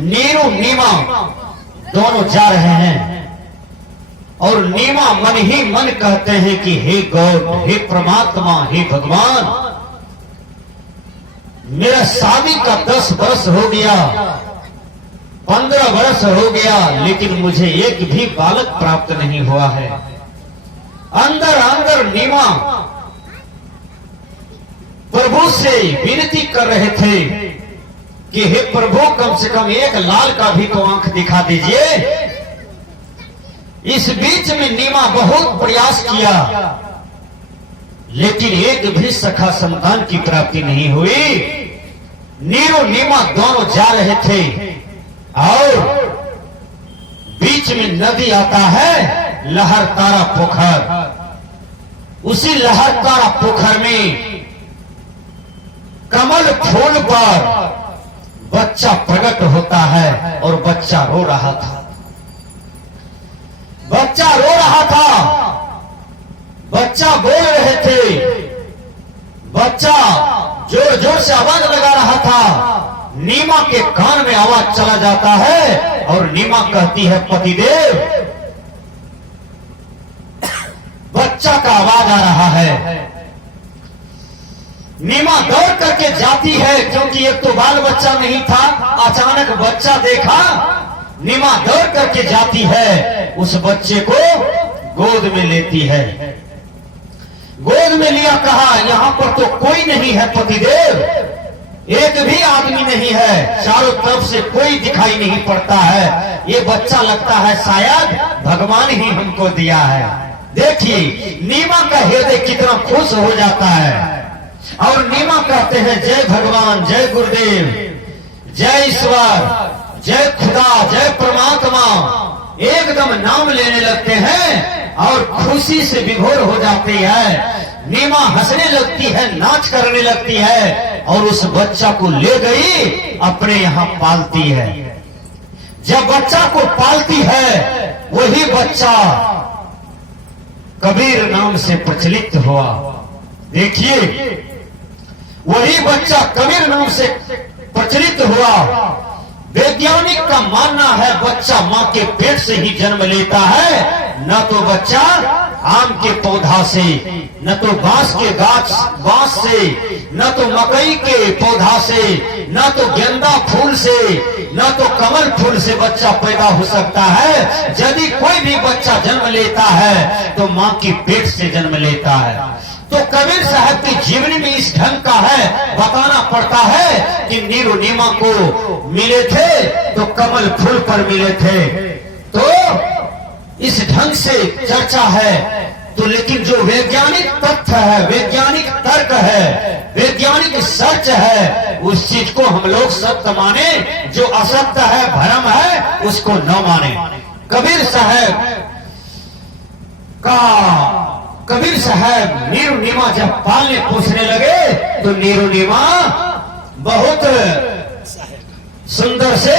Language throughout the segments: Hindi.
नीरू नीमा दोनों जा रहे हैं और नीमा मन ही मन कहते हैं कि हे गॉड, हे परमात्मा, हे भगवान, मेरा शादी का 10 वर्ष हो गया, 15 वर्ष हो गया, लेकिन मुझे एक भी बालक प्राप्त नहीं हुआ है। अंदर अंदर नीमा प्रभु से विनती कर रहे थे कि हे प्रभु, कम से कम एक लाल का भी तो आंख दिखा दीजिए। इस बीच में नीमा बहुत प्रयास किया, लेकिन एक भी सखा संतान की प्राप्ति नहीं हुई। नीरू नीमा दोनों जा रहे थे और बीच में नदी आता है, लहरतारा पोखर। उसी लहरतारा पोखर में कमल फूल पर बच्चा प्रकट होता है और बच्चा रो रहा था। बच्चा रो रहा था, बच्चा बोल रहे थे, बच्चा जोर जोर से आवाज लगा रहा था। नीमा के कान में आवाज चला जाता है और नीमा कहती है, पतिदेव, बच्चा का आवाज आ रहा है। नीमा दौड़ करके जाती है, क्योंकि एक तो बाल बच्चा नहीं था, अचानक बच्चा देखा। नीमा दौड़ करके जाती है, उस बच्चे को गोद में लेती है। गोद में लिया, कहा, यहां पर तो कोई नहीं है पतिदेव, एक भी आदमी नहीं है, चारों तरफ से कोई दिखाई नहीं पड़ता है। ये बच्चा लगता है शायद भगवान ही हमको दिया है। देखिए नीमा का हृदय कितना खुश हो जाता है। और नीमा कहते हैं, जय भगवान, जय गुरुदेव, जय ईश्वर, जय खुदा, जय परमात्मा। एकदम नाम लेने लगते हैं और खुशी से विभोर हो जाती है। नीमा हंसने लगती है, नाच करने लगती है और उस बच्चा को ले गई, अपने यहाँ पालती है। जब बच्चा को पालती है, वही बच्चा कबीर नाम से प्रचलित हुआ। देखिए, वही बच्चा कबीर नाम से प्रचलित हुआ। वैज्ञानिक का मानना है बच्चा मां के पेट से ही जन्म लेता है, न तो बच्चा आम के पौधा से, न तो बांस के बांस से, न तो मकई के पौधा से, न तो गेंदा फूल से, न तो कमल फूल से बच्चा पैदा हो सकता है। यदि कोई भी बच्चा जन्म लेता है तो मां की पेट से जन्म लेता है। तो कबीर साहब की जीवनी में इस ढंग का है, बताना पड़ता है कि नीरू नीमा को मिले थे तो कमल फूल पर मिले थे। तो इस ढंग से चर्चा है। तो लेकिन जो वैज्ञानिक तथ्य है, वैज्ञानिक तर्क है, वैज्ञानिक सच है, उस चीज को हम लोग सत्य माने, जो असत्य है, भ्रम है, उसको न माने। कबीर साहब नीरू नीमा जब पालने पोसने लगे तो नीरू नीमा बहुत सुंदर से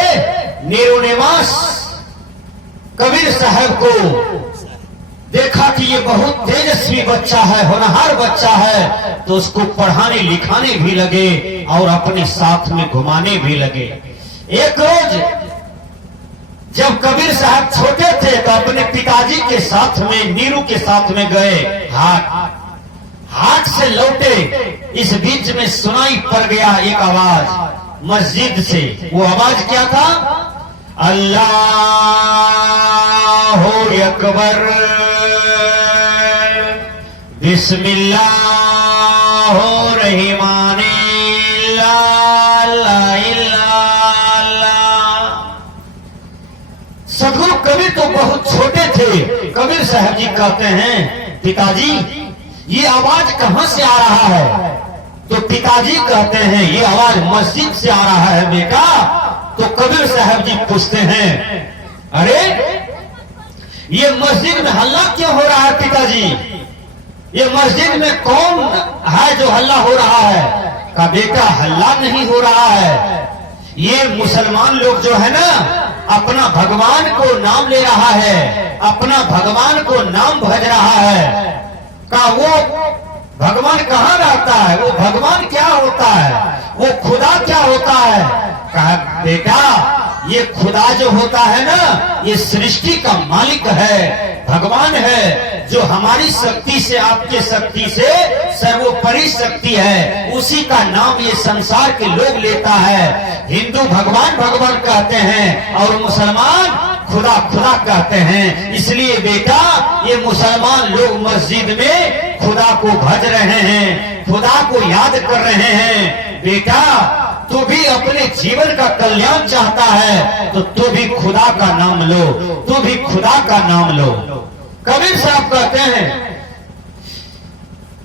नीरू नीमा कबीर साहब को देखा कि ये बहुत तेजस्वी बच्चा है, होनहार बच्चा है, तो उसको पढ़ाने लिखाने भी लगे और अपने साथ में घुमाने भी लगे। एक रोज जब कबीर साहब छोटे थे तो अपने पिताजी के साथ में, नीरू के साथ में गए हाट से लौटे। इस बीच में सुनाई पड़ गया एक आवाज मस्जिद से। वो आवाज क्या था? अल्लाह अकबर, बिस्मिल्लाह रहमाने सदगुरु कबीर तो बहुत छोटे थे। कबीर साहब जी कहते हैं, पिताजी ये आवाज कहां से आ रहा है? तो पिताजी कहते हैं, ये आवाज मस्जिद से आ रहा है बेटा। तो कबीर साहब जी पूछते हैं, अरे ये मस्जिद में हल्ला क्यों हो रहा है पिताजी? ये मस्जिद में कौन है जो हल्ला हो रहा है? कहा, बेटा हल्ला नहीं हो रहा है, ये मुसलमान लोग जो है ना, अपना भगवान को नाम ले रहा है, अपना भगवान को नाम भज रहा है। कहा, वो भगवान कहाँ रहता है? वो भगवान क्या होता है? वो खुदा क्या होता है? कहा, बेटा ये खुदा जो होता है ना, ये सृष्टि का मालिक है, भगवान है, जो हमारी शक्ति से, आपके शक्ति से सर्वोपरि शक्ति है, उसी का नाम ये संसार के लोग लेता है। हिंदू भगवान भगवान कहते हैं और मुसलमान खुदा खुदा कहते हैं। इसलिए बेटा, ये मुसलमान लोग मस्जिद में खुदा को भज रहे हैं, खुदा को याद कर रहे हैं। बेटा, तू भी अपने जीवन का कल्याण चाहता है तो तू भी खुदा का नाम लो, तू भी खुदा का नाम लो। कबीर साहब कहते हैं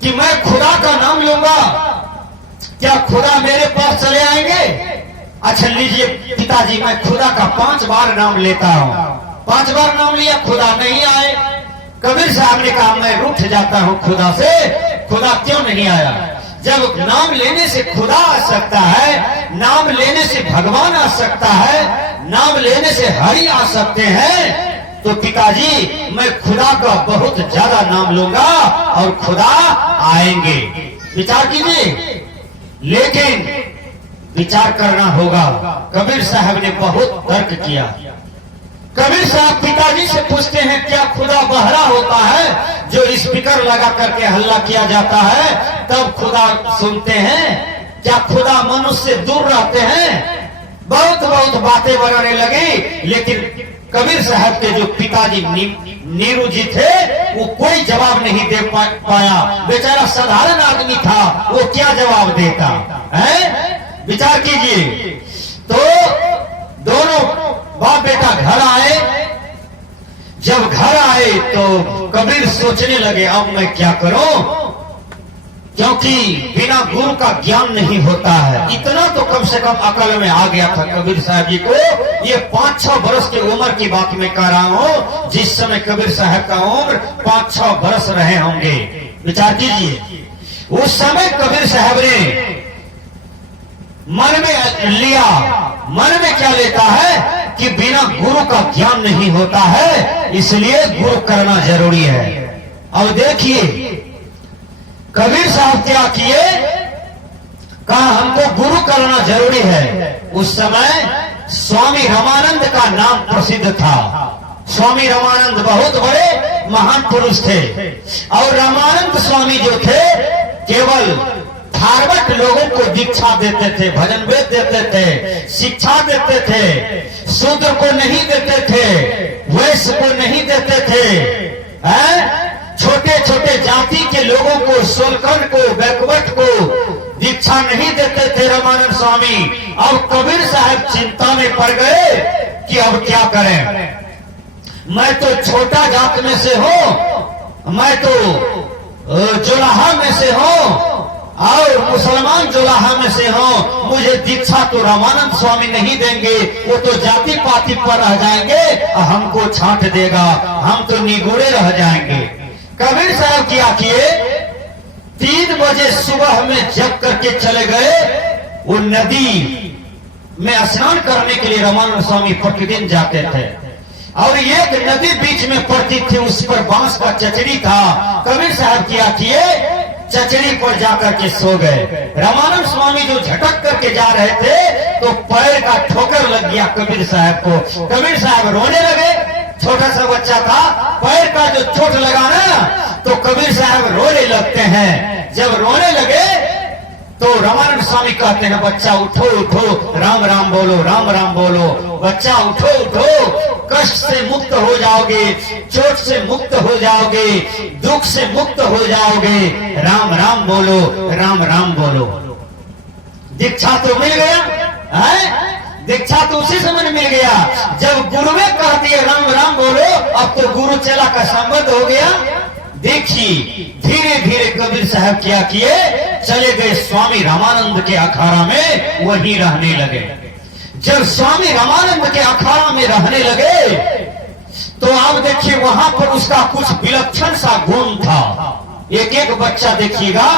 कि मैं खुदा का नाम लूंगा, क्या खुदा मेरे पास चले आएंगे? अच्छा लीजिए पिताजी, मैं खुदा का 5 बार नाम लेता हूँ। 5 बार नाम लिया, खुदा नहीं आए। कबीर साहब ने कहा मैं रूठ जाता हूँ खुदा से, खुदा क्यों नहीं आया? जब नाम लेने से खुदा आ सकता है, नाम लेने से भगवान आ सकता है, नाम लेने से हरि आ सकते हैं, तो पिताजी मैं खुदा का बहुत ज्यादा नाम लूंगा और खुदा आएंगे। विचार कीजिए, लेकिन विचार करना होगा। कबीर साहब ने बहुत तर्क किया। कबीर साहब पिताजी से पूछते हैं क्या खुदा बहरा होता है जो स्पीकर लगा करके हल्ला किया जाता है तब खुदा सुनते हैं? क्या खुदा मनुष्य से दूर रहते हैं? बहुत बहुत बातें बनाने लगी, लेकिन कबीर साहब के जो पिताजी नीरू जी थे वो कोई जवाब नहीं दे पाया। बेचारा साधारण आदमी था, वो क्या जवाब देता है? विचार कीजिए। तो दोनों बाप बेटा घर आए। जब घर आए तो कबीर सोचने लगे अब मैं क्या करूं, क्योंकि बिना गुरु का ज्ञान नहीं होता है। इतना तो कम से कम अकल में आ गया था कबीर साहब जी को। ये 5-6 बरस की उम्र की बात मैं कर रहा हूं, जिस समय कबीर साहब का उम्र 5-6 बरस रहे होंगे। विचार कीजिए, उस समय कबीर साहब ने मन में लिया, मन में क्या लेता है कि बिना गुरु का ज्ञान नहीं होता है, इसलिए गुरु करना जरूरी है। अब देखिए कबीर साहब क्या किए, कहा हमको गुरु करना जरूरी है। उस समय स्वामी रामानंद का नाम प्रसिद्ध था। स्वामी रामानंद बहुत बड़े महान पुरुष थे और रामानंद स्वामी जो थे केवल फारवर्ड लोगों को दीक्षा देते थे, भजन वेद देते थे, शिक्षा देते थे, शूद्र को नहीं देते थे, वैश्य को नहीं देते थे, छोटे छोटे जाति के लोगों को, सोलकन को, बैकवर्ड को दीक्षा नहीं देते थे रामानंद स्वामी। अब कबीर साहब चिंता में पड़ गए कि अब क्या करें, मैं तो छोटा जात में से हूं, मैं तो जोलाहा में से हूं और मुसलमान जोलाहा में से हो, मुझे दीक्षा तो रामानंद स्वामी नहीं देंगे, वो तो जाति पाति पर रह जाएंगे और हमको छांट देगा, हम तो निगुड़े रह जाएंगे। कबीर साहब क्या किए, 3 बजे सुबह में जग करके चले गए वो नदी में स्नान करने के लिए। रामानंद स्वामी प्रतिदिन जाते थे और एक नदी बीच में पड़ती थी, उस पर बांस का चचड़ी था। कबीर साहब क्या किए, चचड़ी पर जाकर के सो गए। रामानंद स्वामी जो झटक करके जा रहे थे तो पैर का ठोकर लग गया कबीर साहब को। कबीर साहब रोने लगे, छोटा सा बच्चा था, पैर का जो चोट लगा ना तो कबीर साहब रोने लगते हैं। जब रोने लगे तो रामानंद स्वामी कहते हैं बच्चा उठो उठो, राम राम बोलो, राम राम बोलो, बच्चा उठो उठो, कष्ट से मुक्त हो जाओगे, चोट से मुक्त हो जाओगे, दुख से मुक्त हो जाओगे, राम राम बोलो, राम राम बोलो। दीक्षा तो मिल गया है, दीक्षा तो उसी समय मिल गया जब गुरु ने कह दिया राम राम बोलो। अब तो गुरु चेला का संबंध हो गया। देखिए धीरे धीरे कबीर साहब क्या किए, चले गए स्वामी रामानंद के अखाड़ा में, वहीं रहने लगे। जब स्वामी रामानंद के अखाड़ा में रहने लगे तो आप देखिए वहां पर उसका कुछ विलक्षण सा गुण था। एक एक बच्चा देखिएगा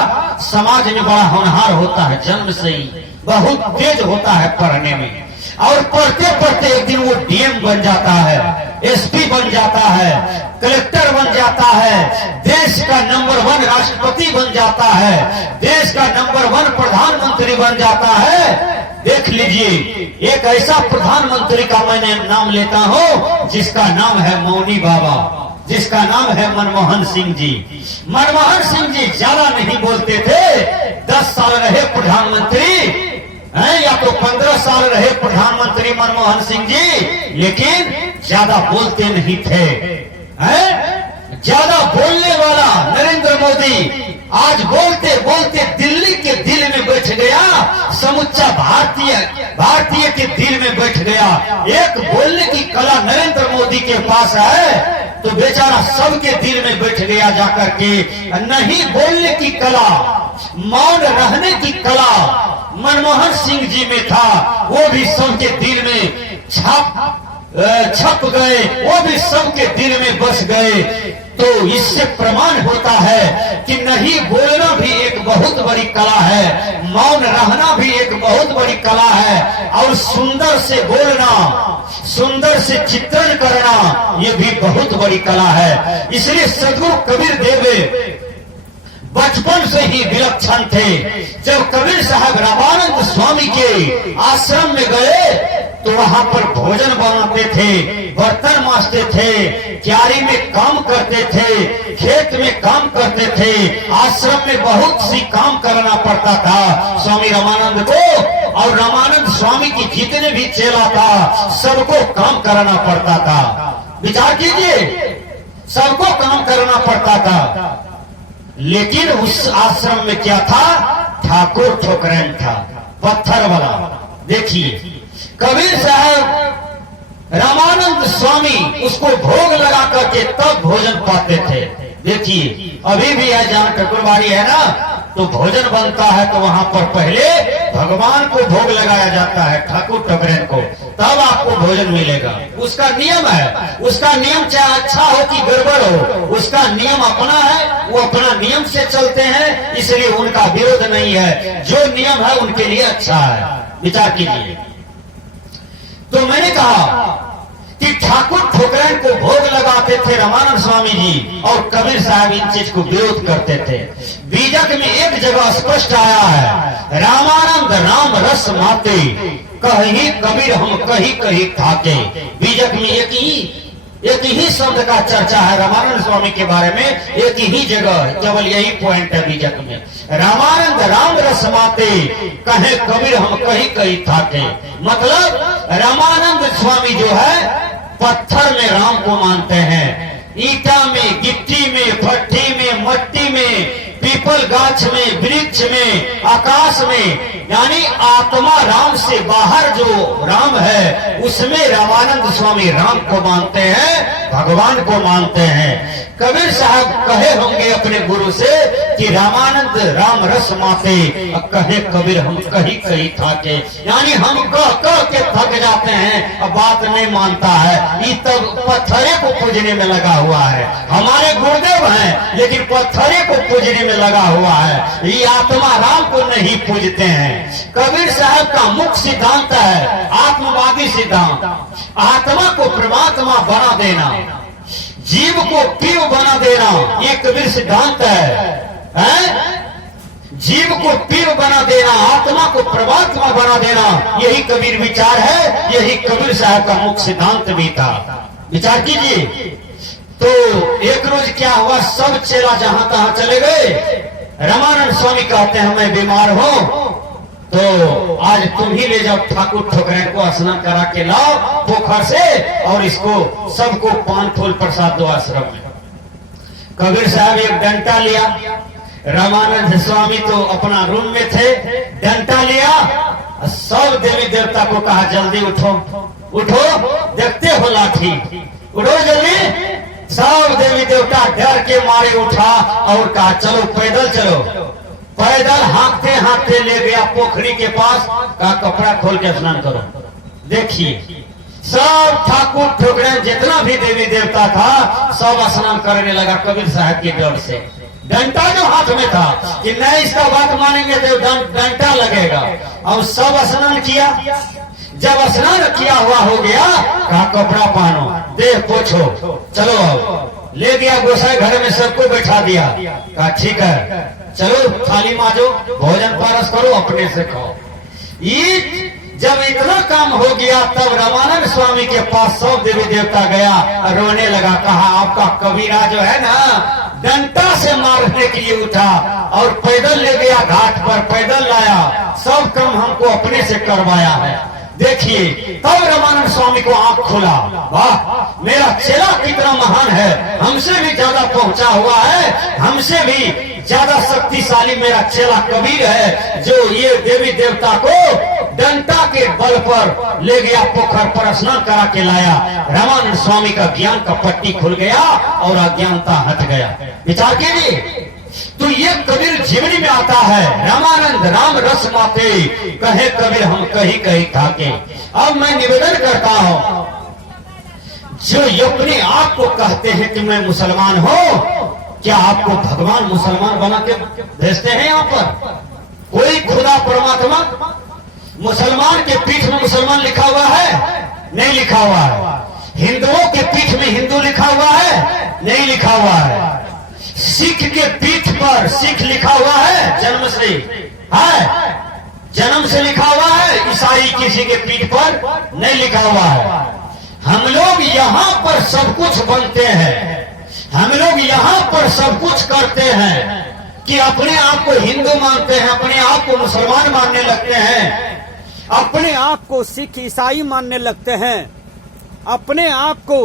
समाज में बड़ा होनहार होता है, जन्म से ही बहुत तेज होता है पढ़ने में, और पढ़ते पढ़ते एक दिन वो डीएम बन जाता है, एसपी बन जाता है, कलेक्टर बन जाता है, देश का नंबर 1 राष्ट्रपति बन जाता है, देश का नंबर 1 प्रधानमंत्री बन जाता है। देख लीजिए, एक ऐसा प्रधानमंत्री का मैंने नाम लेता हूं जिसका नाम है मौनी बाबा, जिसका नाम है मनमोहन सिंह जी। मनमोहन सिंह जी ज्यादा नहीं बोलते थे, 10 साल रहे प्रधानमंत्री हैं या तो 15 साल रहे प्रधानमंत्री मनमोहन सिंह जी, लेकिन ज्यादा बोलते नहीं थे। ज्यादा बोलने वाला नरेंद्र मोदी आज बोलते बोलते दिल्ली के दिल में बैठ गया, समुच्चा भारतीय के दिल में बैठ गया। एक बोलने की कला नरेंद्र मोदी के पास है तो बेचारा सबके दिल में बैठ गया जाकर के। नहीं बोलने की कला, मौन रहने की कला मनमोहन सिंह जी में था, वो भी सबके दिल में छप गए, वो भी सबके दिल में बस गए। तो इससे प्रमाण होता है कि नहीं बोलना भी एक बहुत बड़ी कला है, मौन रहना भी एक बहुत बड़ी कला है, और सुंदर से बोलना, सुंदर से चित्रण करना, ये भी बहुत बड़ी कला है। इसलिए सदगुरु कबीर देव बचपन से ही विलक्षण थे। जब कबीर साहब रामानंद स्वामी के आश्रम में गए तो वहां पर भोजन बनाते थे, बर्तन मांजते थे, क्यारी में काम करते थे, खेत में काम करते थे, आश्रम में बहुत सी काम करना पड़ता था स्वामी रामानंद को। और रामानंद स्वामी की जितने भी चेला था सबको काम करना पड़ता था। विचार कीजिए, सबको काम करना पड़ता था। लेकिन उस आश्रम में क्या था? ठाकुर ठोकरैन था, पत्थर वाला। देखिए, कबीर साहब रामानंद स्वामी उसको भोग लगा करके तब भोजन पाते थे। देखिए, अभी भी है जहाँ ठकुरबाड़ी है ना, तो भोजन बनता है तो वहां पर पहले भगवान को भोग लगाया जाता है, ठाकुर ठकुरैन को, तब आपको भोजन मिलेगा। उसका नियम है, उसका नियम चाहे अच्छा हो कि गड़बड़ हो, उसका नियम अपना है, वो अपना नियम से चलते हैं, इसलिए उनका विरोध नहीं है। जो नियम है उनके लिए अच्छा है। विचार कीजिए। तो मैंने कहा कि ठाकुर ठोकरैन को भोग लगाते थे रामानंद स्वामी जी, और कबीर साहब इन चीज को विरोध करते थे। बीजक में एक जगह स्पष्ट आया है, रामानंद राम रस माते, कहीं कबीर हम कहीं कहीं खाते। बीजक में एक ही शब्द का चर्चा है रामानंद स्वामी के बारे में, एक ही जगह, केवल यही पॉइंट है बीजक में। रामानंद राम रस माते, कहे कबीर हम कहीं कहीं खाते। मतलब रामानंद स्वामी जो है पत्थर में राम को मानते हैं, ईटा में, गिट्टी में, भट्टी में, मट्टी में, पीपल गाछ में, वृक्ष में, आकाश में, यानी आत्मा राम से बाहर जो राम है उसमें रामानंद स्वामी राम को मानते हैं, भगवान को मानते हैं। कबीर साहब कहे होंगे अपने गुरु से कि रामानंद राम रस माते, कहे कबीर हम कहीं कहीं थाके, यानी हम कह के थक जाते हैं, अब बात नहीं मानता है। ये तब पत्थरे को पूजने में लगा हुआ है। हमारे गुरुदेव हैं लेकिन पत्थरे को पूजने में लगा हुआ है, ये आत्मा राम को नहीं पूजते हैं। कबीर साहब का मुख्य सिद्धांत है आत्मवादी सिद्धांत, आत्मा को परमात्मा बना देना, जीव को पीव बना देना, ये कबीर सिद्धांत है? जीव को पीव बना देना, आत्मा को परमात्मा बना देना, यही कबीर विचार है, यही कबीर साहब का मुख्य सिद्धांत भी था। विचार कीजिए। तो एक रोज क्या हुआ, सब चेला जहां तहां चले गए। रामानंद स्वामी कहते हैं मैं बीमार हूं, तो आज तुम ही ले जाओ ठाकुर ठोकरैन को स्नान करा के लाओ पोखर से, और इसको सबको पान फूल प्रसाद दो आश्रम में। कबीर साहब एक डंटा लिया, रामानंद स्वामी तो अपना रूम में थे, डंटा लिया, सब देवी देवता को कहा जल्दी उठो उठो, देखते हो लाठी, उठो जल्दी। सब देवी देवता डर के मारे उठा और कहा चलो पैदल चलो। पैदल हाँकते हाँकते ले गया पोखरी के पास, कहा कपड़ा खोल के स्नान करो। देखिए, सब ठाकुर ठोकरैन जितना भी देवी देवता था सब स्नान करने लगा कबीर साहब के डर से। डंटा जो हाथ में था कि नहीं इसका बात मानेंगे तो डंटा लगेगा, और सब स्नान किया। जब स्नान किया हुआ हो गया, कहा कपड़ा पहनो, देह पोछो, चलो अब ले गया गोसाई घर में, सबको बैठा दिया, कहा ठीक है चलो थाली मांजो, भोजन पारस करो, अपने से खाओ। ये जब इतना काम हो गया तब रामानंद स्वामी के पास सब देवी देवता गया, रोने लगा। कहा आपका कबीरा जो है ना डंडा से मारने के लिए उठा और पैदल ले गया घाट पर, पैदल लाया, सब काम हमको अपने से करवाया है। देखिए तब रामानंद स्वामी को आंख खुला, वाह मेरा चेला कितना महान है, हमसे भी ज्यादा पहुंचा हुआ है, हमसे भी ज्यादा शक्तिशाली मेरा चेला कबीर है, जो ये देवी देवता को डंडा के बल पर ले गया, पोखर पर स्नान करा के लाया। रामानंद स्वामी का ज्ञान का पट्टी खुल गया और अज्ञानता हट गया। विचार कीजिए, तो ये कबीर जीवनी में आता है। रामानंद राम रस माते कहे कबीर हम कहीं कहीं खाके। अब मैं निवेदन करता हूं, जो अपने आप को कहते हैं कि मैं मुसलमान हूं, क्या आपको भगवान मुसलमान बना के भेजते हैं? यहाँ पर कोई खुदा परमात्मा मुसलमान के पीठ में मुसलमान लिखा हुआ है? नहीं लिखा हुआ है। हिंदुओं के पीठ में हिंदू लिखा हुआ है? नहीं लिखा हुआ है। सिख के पीठ पर सिख लिखा हुआ है? जन्म से है, जन्म से लिखा हुआ है। ईसाई किसी के पीठ पर नहीं लिखा हुआ है। हम लोग यहाँ पर सब कुछ बनते हैं, हम लोग यहाँ पर सब कुछ करते हैं कि अपने आप को हिंदू मानते हैं, अपने आप को मुसलमान मानने लगते हैं, अपने आप को सिख ईसाई मानने लगते हैं, अपने आप को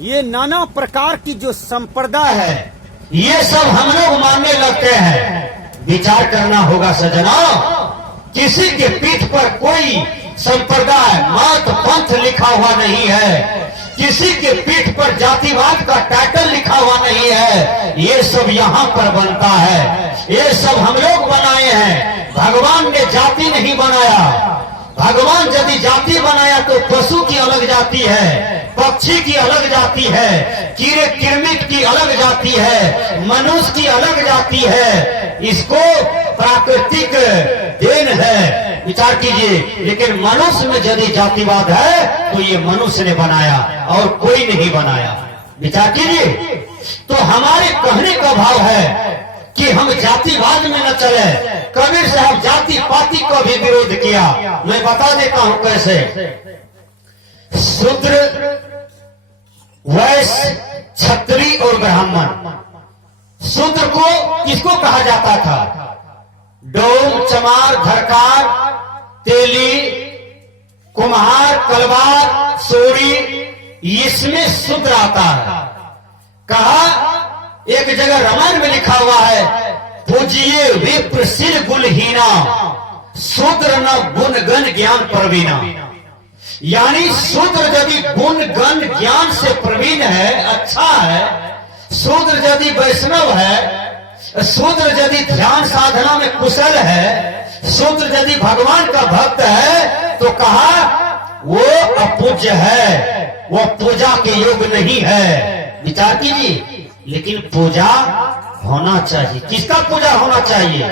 ये नाना प्रकार की जो संप्रदाय है ये सब हम लोग मानने लगते हैं। विचार करना होगा सजना, किसी के पीठ पर कोई संप्रदाय मत पंथ लिखा हुआ नहीं है, किसी के पीठ पर जातिवाद का टाइटल लिखा हुआ नहीं है। ये सब यहाँ पर बनता है, ये सब हम लोग बनाए हैं। भगवान ने जाति नहीं बनाया। भगवान यदि जाति बनाया तो पशु की अलग जाति है, पक्षी की अलग जाति है, कीड़े किरमिट की अलग जाति है, मनुष्य की अलग जाति है। इसको प्राकृतिक देन है, विचार कीजिए। लेकिन मनुष्य में यदि जातिवाद है तो ये मनुष्य ने बनाया और कोई नहीं बनाया। विचार कीजिए, तो हमारे कहने का भाव है कि हम जातिवाद में न चले। कबीर साहब जाति पाति का भी विरोध किया। मैं बता देता हूं कैसे। शूद्र, वैश्य, क्षत्रिय और ब्राह्मण। शूद्र को किसको कहा जाता था? डोम, चमार, धरकार, तेली, कुम्हार, कलवार, सोड़ी, इसमें शूद्र आता है। कहा एक जगह रामायण में लिखा हुआ है, पूजिए विप्र सिर गुणहीना, शूद्र न गुण गण ज्ञान प्रवीणा। यानी शूद्र यदि गुण गण ज्ञान से प्रवीण है, अच्छा है, शूद्र यदि वैष्णव है, शूद्र यदि ध्यान साधना में कुशल है, शूद्र यदि भगवान का भक्त है, तो कहा वो अपूज्य है, वो पूजा के योग्य नहीं है। विचार कीजिए, लेकिन पूजा होना चाहिए। किसका पूजा होना चाहिए?